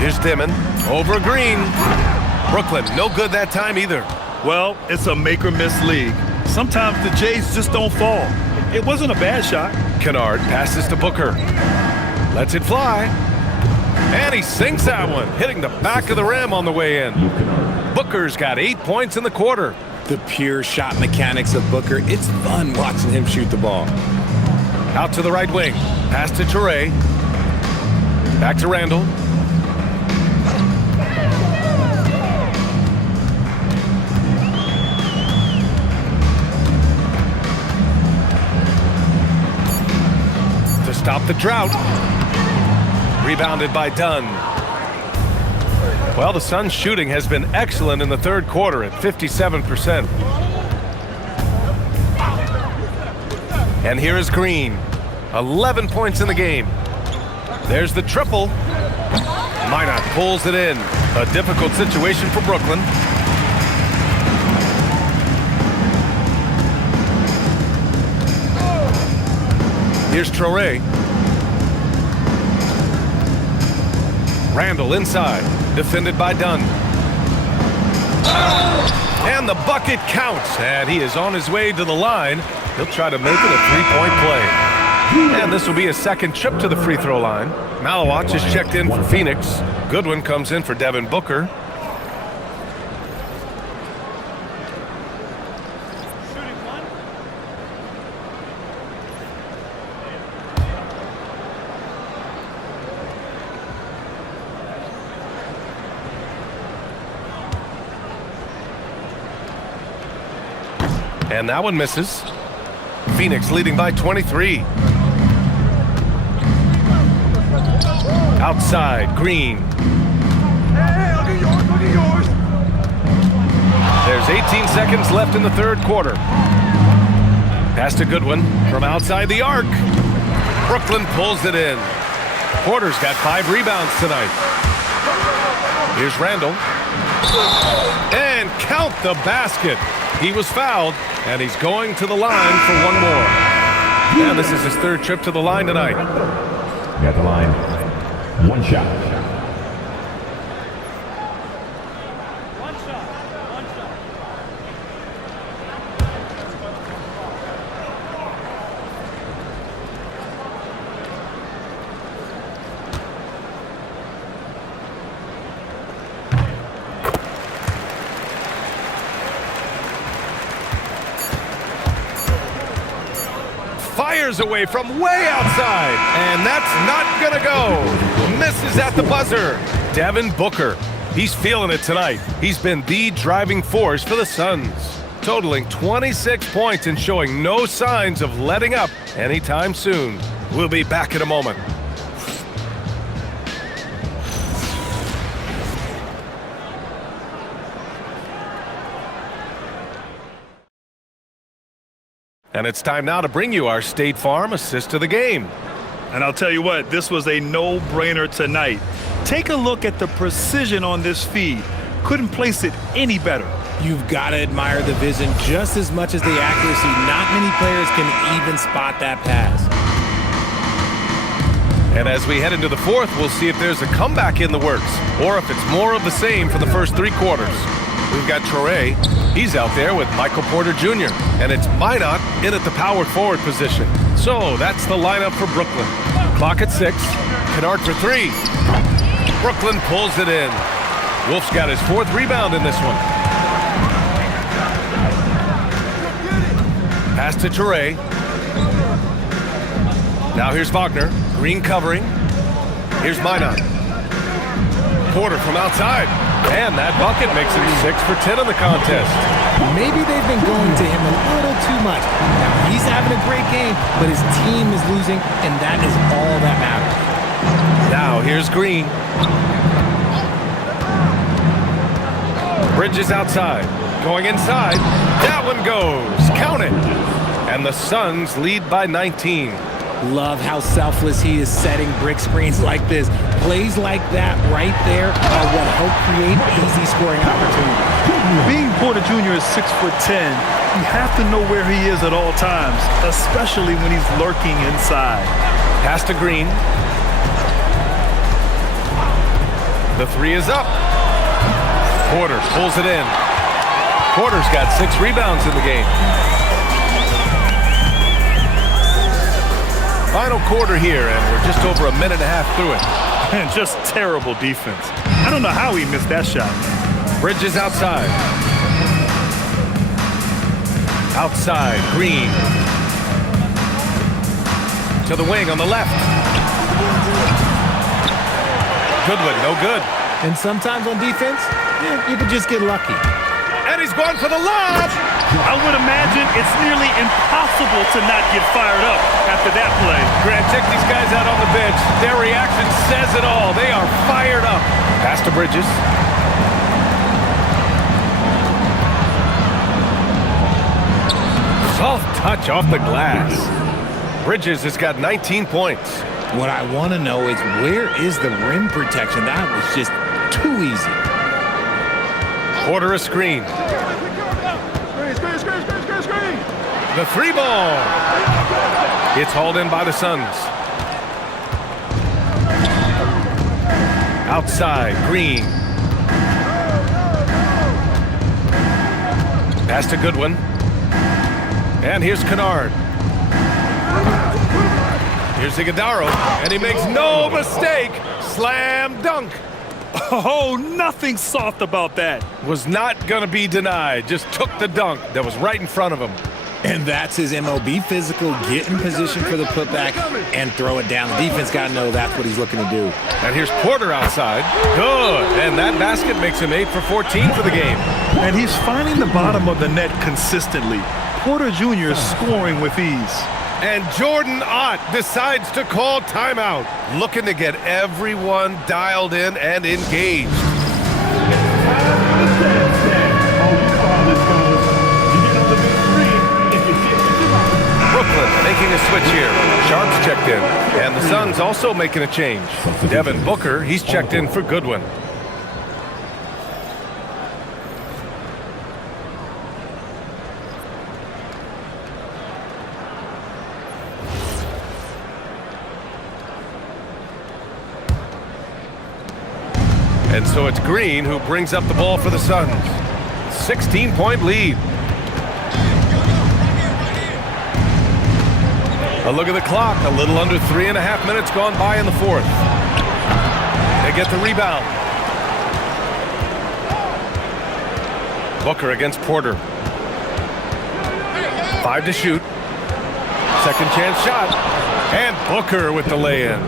Here's Demon over Green. Brooklyn, no good that time either. Well, it's a make-or-miss league. Sometimes the Jays just don't fall. It wasn't a bad shot. Kennard passes to Booker. Lets it fly. And he sinks that one, hitting the back of the rim on the way in. Booker's got 8 points in the quarter. The pure shot mechanics of Booker. It's fun watching him shoot the ball. Out to the right wing. Pass to Toure. Back to Randall. To stop the drought. Rebounded by Dunn. Well, the Suns' shooting has been excellent in the third quarter at 57%. And here is Green. 11 points in the game. There's the triple. Minot pulls it in. A difficult situation for Brooklyn. Here's Toure. Randall inside. Defended by Dunn. And the bucket counts. And he is on his way to the line. He'll try to make it a three-point play. And this will be his second trip to the free throw line. Malawach is checked in for Phoenix. Goodwin comes in for Devin Booker. And that one misses. Phoenix leading by 23. Outside, Green. Hey, look at yours, look at yours. There's 18 seconds left in the third quarter. Pass to Goodwin from outside the arc. Brooklyn pulls it in. Porter's got 5 rebounds tonight. Here's Randall. And count the basket. He was fouled, and he's going to the line for one more. And this is his third trip to the line tonight. At the line, one shot. One shot. One shot. Fires away from way outside, and that's not gonna go. Misses at the buzzer. Devin Booker. He's feeling it tonight. He's been the driving force for the Suns, totaling 26 points and showing no signs of letting up anytime soon. We'll be back in a moment. And it's time now to bring you our State Farm assist of the game. And I'll tell you what, this was a no-brainer tonight. Take a look at the precision on this feed. Couldn't place it any better. You've got to admire the vision just as much as the accuracy. Not many players can even spot that pass. And as we head into the fourth, we'll see if there's a comeback in the works or if it's more of the same for the first 3 quarters. We've got Toure. He's out there with Michael Porter Jr. And it's Minot in at the power forward position. So that's the lineup for Brooklyn. Clock at 6. Kennard for 3. Brooklyn pulls it in. Wolf's got his 4th rebound in this one. Pass to Toure. Now here's Wagner. Green covering. Here's Minot. Porter from outside. And that bucket makes him 6 for 10 in the contest. Maybe they've been going to him a little too much. Now, he's having a great game, but his team is losing, and that is all that matters. Now here's Green. Bridges outside. Going inside. That one goes. Count it. And the Suns lead by 19. Love how selfless he is setting brick screens like this. Plays like that right there are what help create easy scoring opportunities. Being Porter Jr. is 6 foot 10, you have to know where he is at all times, especially when he's lurking inside. Pass to Green. The three is up. Porter pulls it in. Porter's got 6 rebounds in the game. Final quarter here, and we're just over a minute and a half through it. And just terrible defense. I don't know how he missed that shot. Bridges outside. Outside, Green. To the wing on the left. Goodwin, no good. And sometimes on defense, you can just get lucky. And he's going for the lob. I would imagine it's nearly impossible to not get fired up after that play. Grant, check these guys out on the bench. Their reaction says it all. They are fired up. Pass to Bridges. Soft touch off the glass. Bridges has got 19 points. What I want to know is where is the rim protection? That was just too easy. Porter a screen. The 3 ball. It's hauled in by the Suns. Outside, Green. Pass to Goodwin. And here's Kennard. Here's Iguodala, and he makes no mistake. Slam dunk. Oh, nothing soft about that. Was not going to be denied. Just took the dunk that was right in front of him. And that's his MO. Be physical, get in position for the putback, and throw it down. The defense got to know that's what he's looking to do. And here's Porter outside. Good. And that basket makes him 8 for 14 for the game. And he's finding the bottom of the net consistently. Porter Jr. is scoring with ease. And Jordan Ott decides to call timeout, looking to get everyone dialed in and engaged. Brooklyn making a switch here. Sharp's checked in, and the Suns also making a change. Devin Booker, he's checked in for Goodwin. And so it's Green who brings up the ball for the Suns. 16-point lead. A look at the clock. A little under 3.5 minutes gone by in the fourth. They get the rebound. Booker against Porter. 5 to shoot. Second chance shot. And Booker with the lay-in.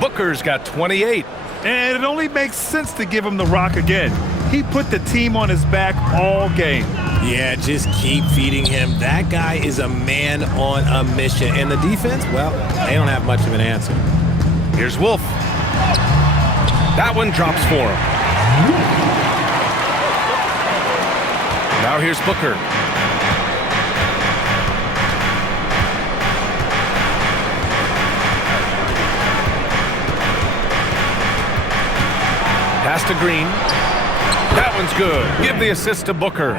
Booker's got 28. And it only makes sense to give him the rock again. He put the team on his back all game. Yeah, just keep feeding him. That guy is a man on a mission. And the defense, well, they don't have much of an answer. Here's Wolf. That one drops for him. Now here's Booker. Pass to Green. That one's good. Give the assist to Booker.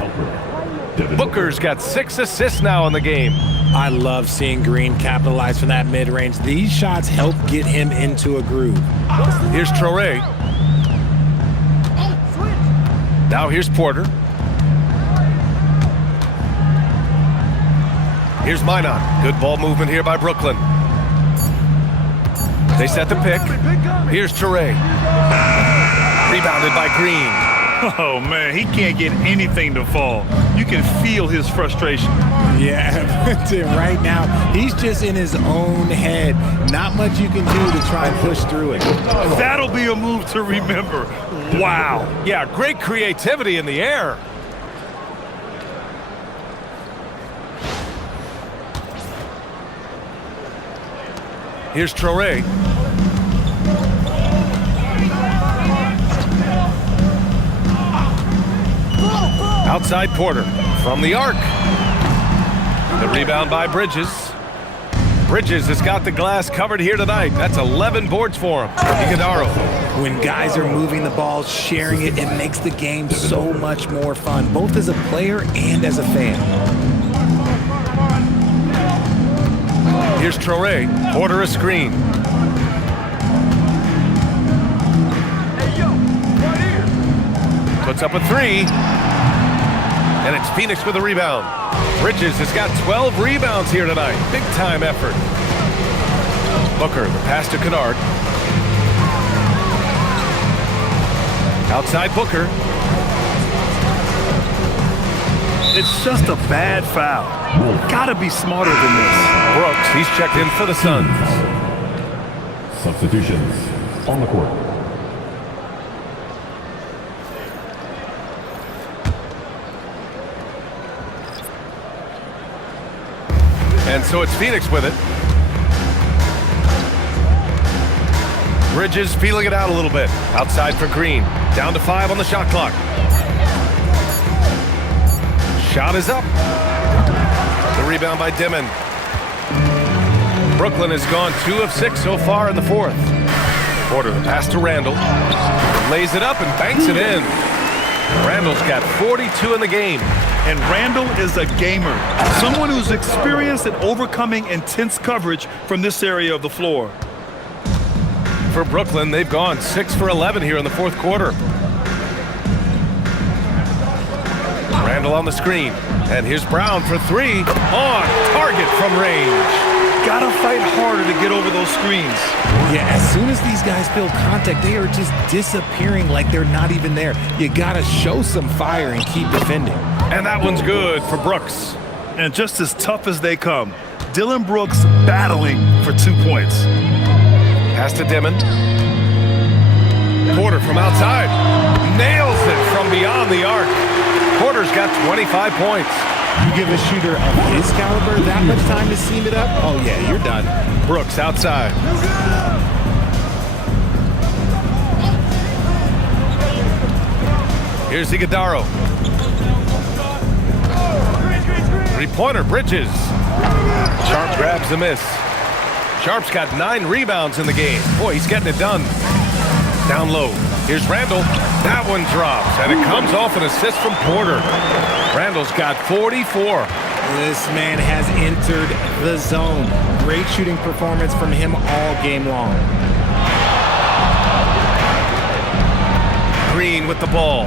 Booker's got 6 assists now in the game. I love seeing Green capitalize from that mid-range. These shots help get him into a groove. Here's Toure. Now here's Porter. Here's Minot. Good ball movement here by Brooklyn. They set the pick. Here's Toure. Rebounded by Green. Oh, man, he can't get anything to fall. You can feel his frustration. Yeah, right now, he's just in his own head. Not much you can do to try and push through it. That'll be a move to remember. Wow. Yeah, great creativity in the air. Here's Traoré. Outside Porter from the arc. The rebound by Bridges. Bridges has got the glass covered here tonight. That's 11 boards for him. Iguodaro. When guys are moving the ball, sharing it, it makes the game so much more fun, both as a player and as a fan. Here's Traoré. Porter a screen. Puts up a three. And it's Phoenix with a rebound. Bridges has got 12 rebounds here tonight. Big time effort. Booker, the pass to Kennard. Outside Booker. It's just a bad foul. Gotta be smarter than this. Brooks, he's checked in for the Suns. Substitutions on the court. And so it's Phoenix with it. Bridges feeling it out a little bit. Outside for Green. Down to 5 on the shot clock. Shot is up. The rebound by Dimon. Brooklyn has gone 2 of 6 so far in the fourth. Porter, the pass to Randall. Lays it up and banks it in. Randall's got 42 in the game. And Randall is a gamer. Someone who's experienced at overcoming intense coverage from this area of the floor. For Brooklyn, they've gone 6 for 11 here in the fourth quarter. Randall on the screen. And here's Brown for 3. On target from range. Gotta fight harder to get over those screens. Yeah, as soon as these guys feel contact, they are just disappearing like they're not even there. You gotta show some fire and keep defending. And that one's good for Brooks. And just as tough as they come, Dillon Brooks battling for 2 points. Pass to Dimon. Porter from outside. Nails it from beyond the arc. Porter's got 25 points. You give a shooter of his caliber that much time to seam it up, oh yeah, you're done. Brooks outside. Here's Iguodaro. Three-pointer, Bridges. Sharp grabs the miss. Sharp's got 9 rebounds in the game. Boy, he's getting it done. Down low. Here's Randall. That one drops, and it comes off an assist from Porter. Randall's got 44. This man has entered the zone. Great shooting performance from him all game long. Green with the ball.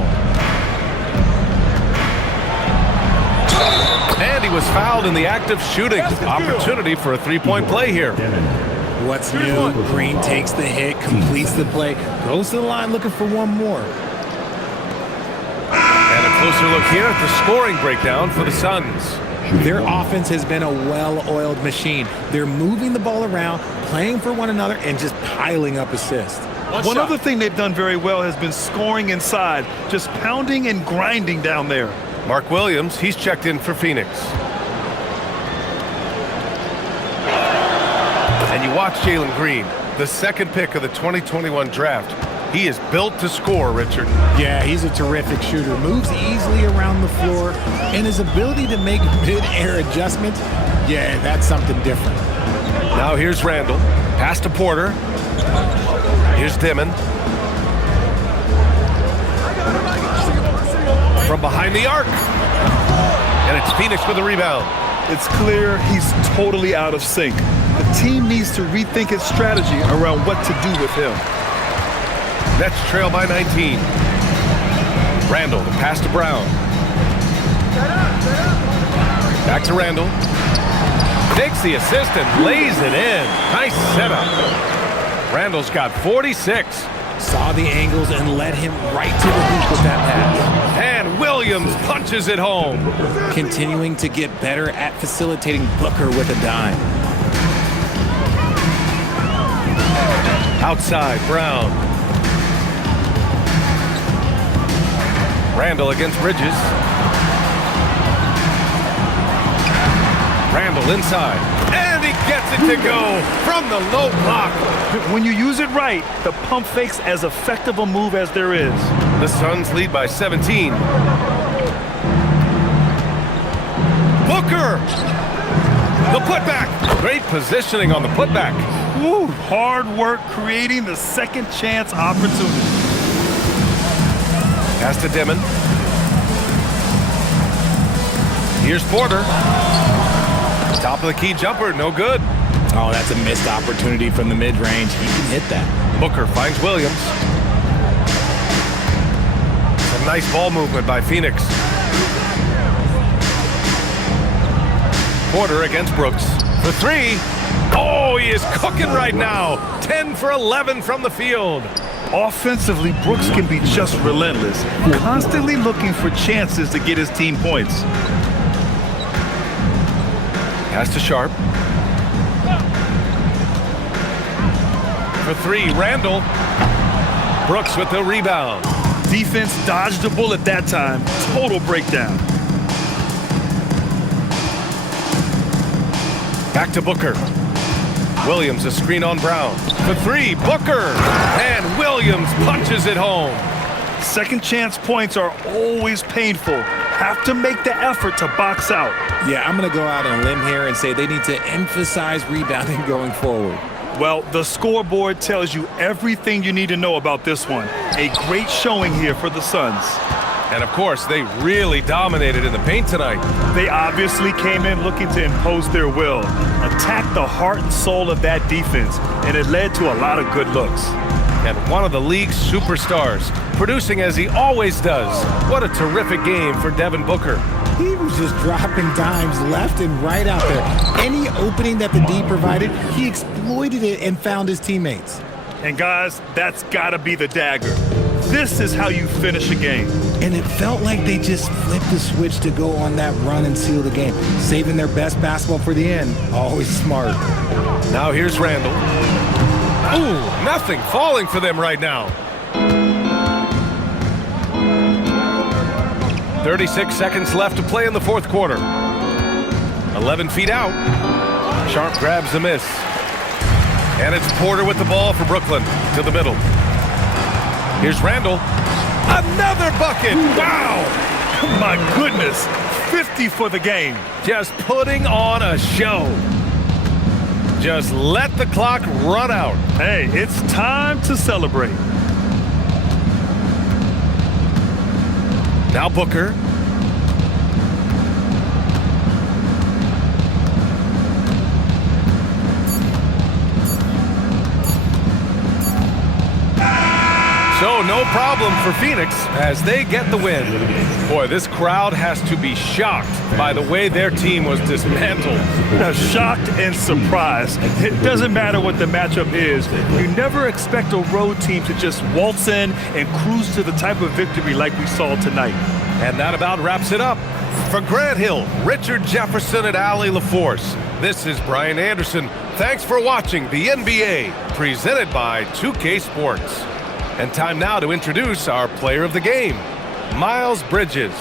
And he was fouled in the act of shooting. Opportunity for a three-point play here. What's new? Green takes the hit, completes the play, goes to the line looking for one more. And a closer look here at the scoring breakdown for the Suns. Their offense has been a well-oiled machine. They're moving the ball around, playing for one another, and just piling up assists. One other thing they've done very well has been scoring inside, just pounding and grinding down there. Mark Williams, he's checked in for Phoenix. And you watch Jalen Green, the second pick of the 2021 draft. He is built to score, Richard. Yeah, he's a terrific shooter. Moves easily around the floor, and his ability to make mid-air adjustments, yeah, that's something different. Now here's Randall. Pass to Porter. Here's Dimon. From behind the arc. And it's Phoenix with the rebound. It's clear he's totally out of sync. The team needs to rethink its strategy around what to do with him. Nets trail by 19. Randall, the pass to Brown. Back to Randall. Takes the assist and lays it in. Nice setup. Randall's got 46. Saw the angles and led him right to the hoop with that pass. And Williams punches it home. Continuing to get better at facilitating Booker with a dime. Outside, Brown. Randall against Bridges. Randall inside. And he gets it to go from the low block. When you use it right, the pump fake's as effective a move as there is. The Suns lead by 17. Booker! The putback. Great positioning on the putback. Woo, hard work creating the second chance opportunity. Pass to Dimon. Here's Porter. Top of the key jumper, no good. Oh, that's a missed opportunity from the mid-range. He can hit that. Booker finds Williams. Some nice ball movement by Phoenix. Porter against Brooks. For three. Oh, he is cooking right now. 10 for 11 from the field. Offensively, Brooks can be just relentless, constantly looking for chances to get his team points. Pass to Sharp. For three, Randall. Brooks with the rebound. Defense dodged the bullet that time. Total breakdown. Back to Booker. Williams a screen on Brown. For three, Booker. And Williams punches it home. Second chance points are always painful. Have to make the effort to box out. Yeah, I'm going to go out on a limb here and say they need to emphasize rebounding going forward. Well, the scoreboard tells you everything you need to know about this one. A great showing here for the Suns. And of course, they really dominated in the paint tonight. They obviously came in looking to impose their will, attack the heart and soul of that defense, and it led to a lot of good looks. And one of the league's superstars, producing as he always does. What a terrific game for Devin Booker. He was just dropping dimes left and right out there. Any opening that the D provided, he exploited it and found his teammates. And guys, that's got to be the dagger. This is how you finish a game. And it felt like they just flipped the switch to go on that run and seal the game. Saving their best basketball for the end. Always smart. Now here's Randall. Ooh, nothing falling for them right now. 36 seconds left to play in the fourth quarter. 11 feet out. Sharp grabs the miss. And it's Porter with the ball for Brooklyn to the middle. Here's Randall. Another bucket. Wow. My goodness. 50 for the game. Just putting on a show. Just let the clock run out. Hey, it's time to celebrate. Now Booker. So no problem for Phoenix as they get the win. Boy, this crowd has to be shocked by the way their team was dismantled. Shocked and surprised. It doesn't matter what the matchup is. You never expect a road team to just waltz in and cruise to the type of victory like we saw tonight. And that about wraps it up. For Grant Hill, Richard Jefferson, and Allie LaForce, this is Brian Anderson. Thanks for watching the NBA, presented by 2K Sports. And time now to introduce our player of the game, Miles Bridges.